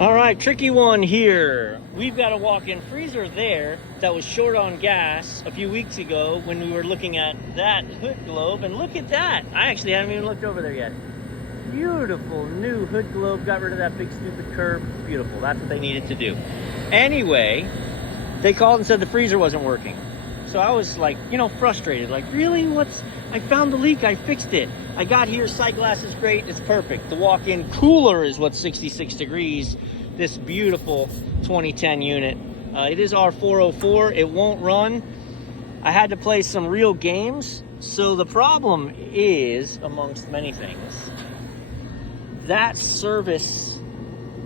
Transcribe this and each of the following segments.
All right, tricky one here. We've got a walk-in freezer there that was short on gas a few weeks ago when we were looking at that hood globe, and look at that. I actually haven't even looked over there yet. Beautiful new hood globe, got rid of that big stupid curb. Beautiful, that's what they needed to do. Anyway, they called and said the freezer wasn't working. So I was like, frustrated, like, really? I found the leak, I fixed it. I got here, sight glass is great, it's perfect. The walk-in cooler is what's 66 degrees. This beautiful 2010 unit. It is R404, it won't run. I had to play some real games. So the problem is, amongst many things, that service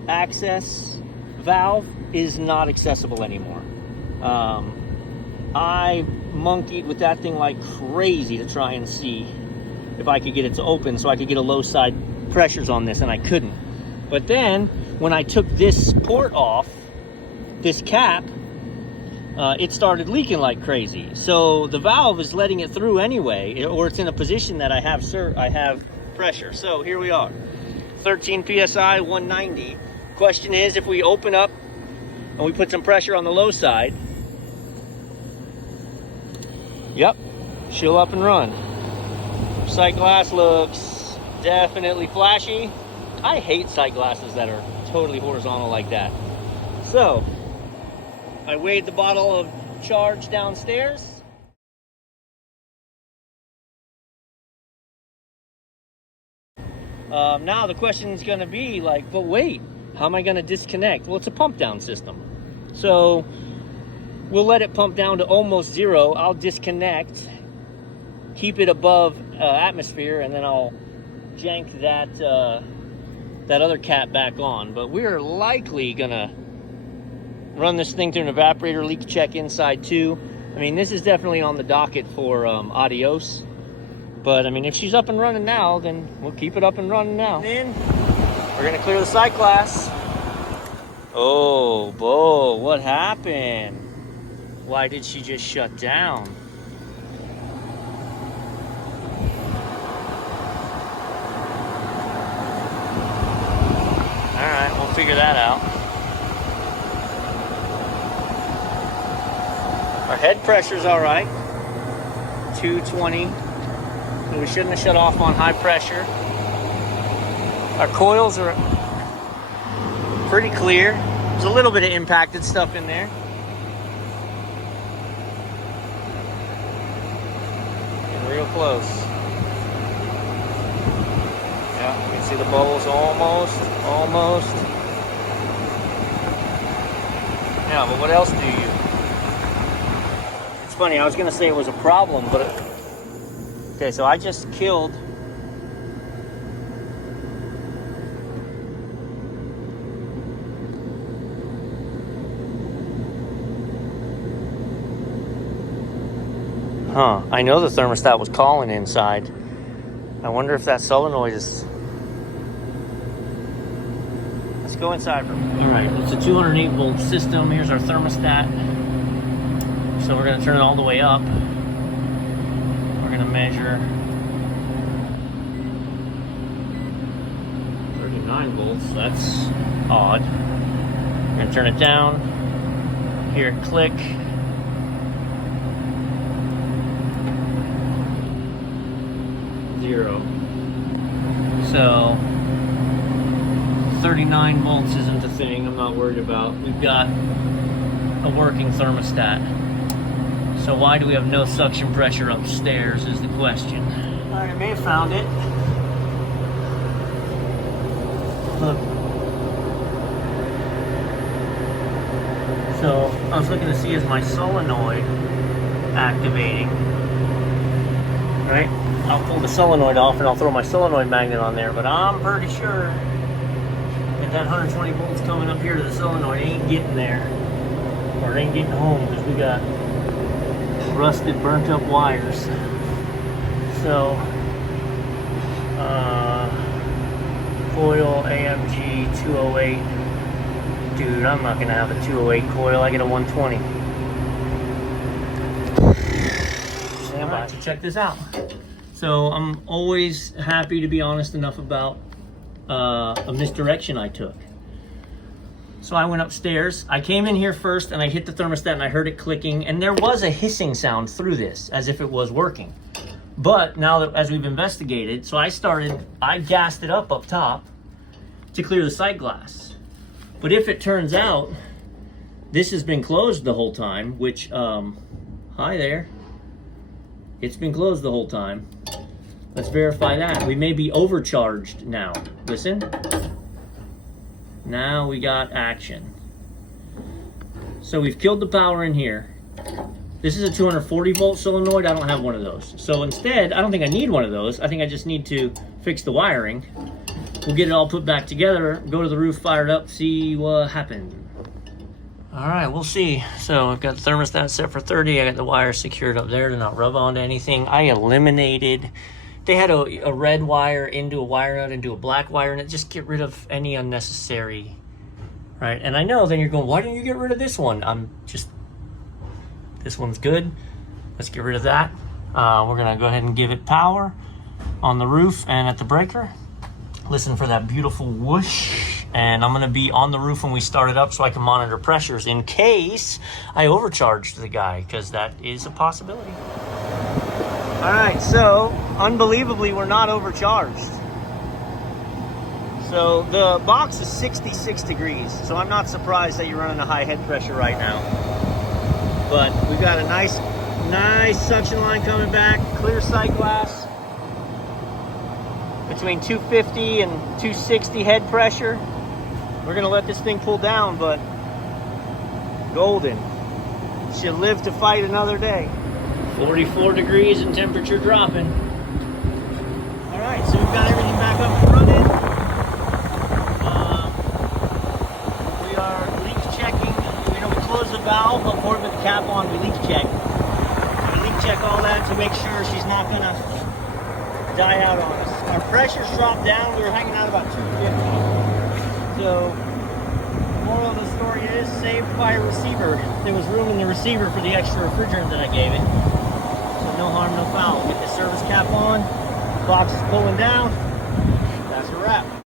access valve is not accessible anymore. I monkeyed with that thing like crazy to try and see if I could get it to open so I could get a low side pressures on this, and I couldn't. But then when I took this port off, this cap, it started leaking like crazy. So the valve is letting it through anyway, or it's in a position that I have pressure. So here we are, 13 PSI, 190. Question is, if we open up and we put some pressure on the low side, yep, she'll up and run. Sight glass looks definitely flashy. I hate sight glasses that are totally horizontal like that. So, I weighed the bottle of charge downstairs. Now the question is going to be like, but wait, how am I going to disconnect? Well, it's a pump down system. So, we'll let it pump down to almost zero. I'll disconnect, keep it above atmosphere, and then I'll jank that other cap back on. But we're likely gonna run this thing through an evaporator leak check inside too. I mean, this is definitely on the docket for adios. But I mean, if she's up and running now, then we'll keep it up and running now. Then we're gonna clear the sight glass. Oh, Bo, what happened? Why did she just shut down? All right, we'll figure that out. Our head pressure's all right, 220. So we shouldn't have shut off on high pressure. Our coils are pretty clear. There's a little bit of impacted stuff in there. Real close. Yeah, you can see the bubbles almost. Yeah, but what else do you? It's funny, I was gonna say it was a problem, but okay, so I just killed I know the thermostat was calling inside. I wonder if that solenoid is... Let's go inside for a minute. All right, it's a 208 volt system. Here's our thermostat. So we're gonna turn it all the way up. We're gonna measure 39 volts. That's odd. We're gonna turn it down. Hear it click. Zero. So 39 volts isn't a thing I'm not worried about. We've got a working thermostat. So why do we have no suction pressure upstairs is the question. I may have found it. Look. So I was looking to see, is my solenoid activating? Right? I'll pull the solenoid off and I'll throw my solenoid magnet on there, but I'm pretty sure that 120 volts coming up here to the solenoid ain't getting there, or it ain't getting home, because we got rusted, burnt up wires. So, coil AMG 208. Dude, I'm not gonna have a 208 coil, I get a 120. Stand by to check this out. So I'm always happy to be honest enough about a misdirection I took. So I went upstairs. I came in here first and I hit the thermostat and I heard it clicking, and there was a hissing sound through this as if it was working. But now that as we've investigated, so I gassed it up top to clear the sight glass. But if it turns out this has been closed the whole time, which, hi there. It's been closed the whole time. Let's verify that. We may be overcharged now. Listen. Now we got action. So we've killed the power in here. This is a 240 volt solenoid. I don't have one of those. So instead, I don't think I need one of those. I think I just need to fix the wiring. We'll get it all put back together, go to the roof, fire it up, see what happens. All right, we'll see. So I've got the thermostat set for 30. I got the wire secured up there to not rub onto anything. I eliminated, they had a red wire into a wire nut into a black wire, and it just get rid of any unnecessary, right? And I know then you're going, why didn't you get rid of this one? This one's good. Let's get rid of that. We're gonna go ahead and give it power on the roof and at the breaker. Listen for that beautiful whoosh. And I'm gonna be on the roof when we start it up so I can monitor pressures in case I overcharged the guy, because that is a possibility. All right, so unbelievably, we're not overcharged. So the box is 66 degrees, so I'm not surprised that you're running a high head pressure right now. But we've got a nice suction line coming back, clear sight glass. Between 250 and 260 head pressure. We're gonna let this thing pull down, but golden. Should live to fight another day. 44 degrees and temperature dropping. All right, so we've got everything back up and running. We are leak checking. We close the valve up forward with the cap on. We leak check. We leak check all that to make sure she's not gonna die out on us. Our pressure's dropped down. We were hanging out about 250. So, the moral of the story is saved by a receiver. There was room in the receiver for the extra refrigerant that I gave it. So no harm, no foul. Get the service cap on. Box is pulling down. That's a wrap.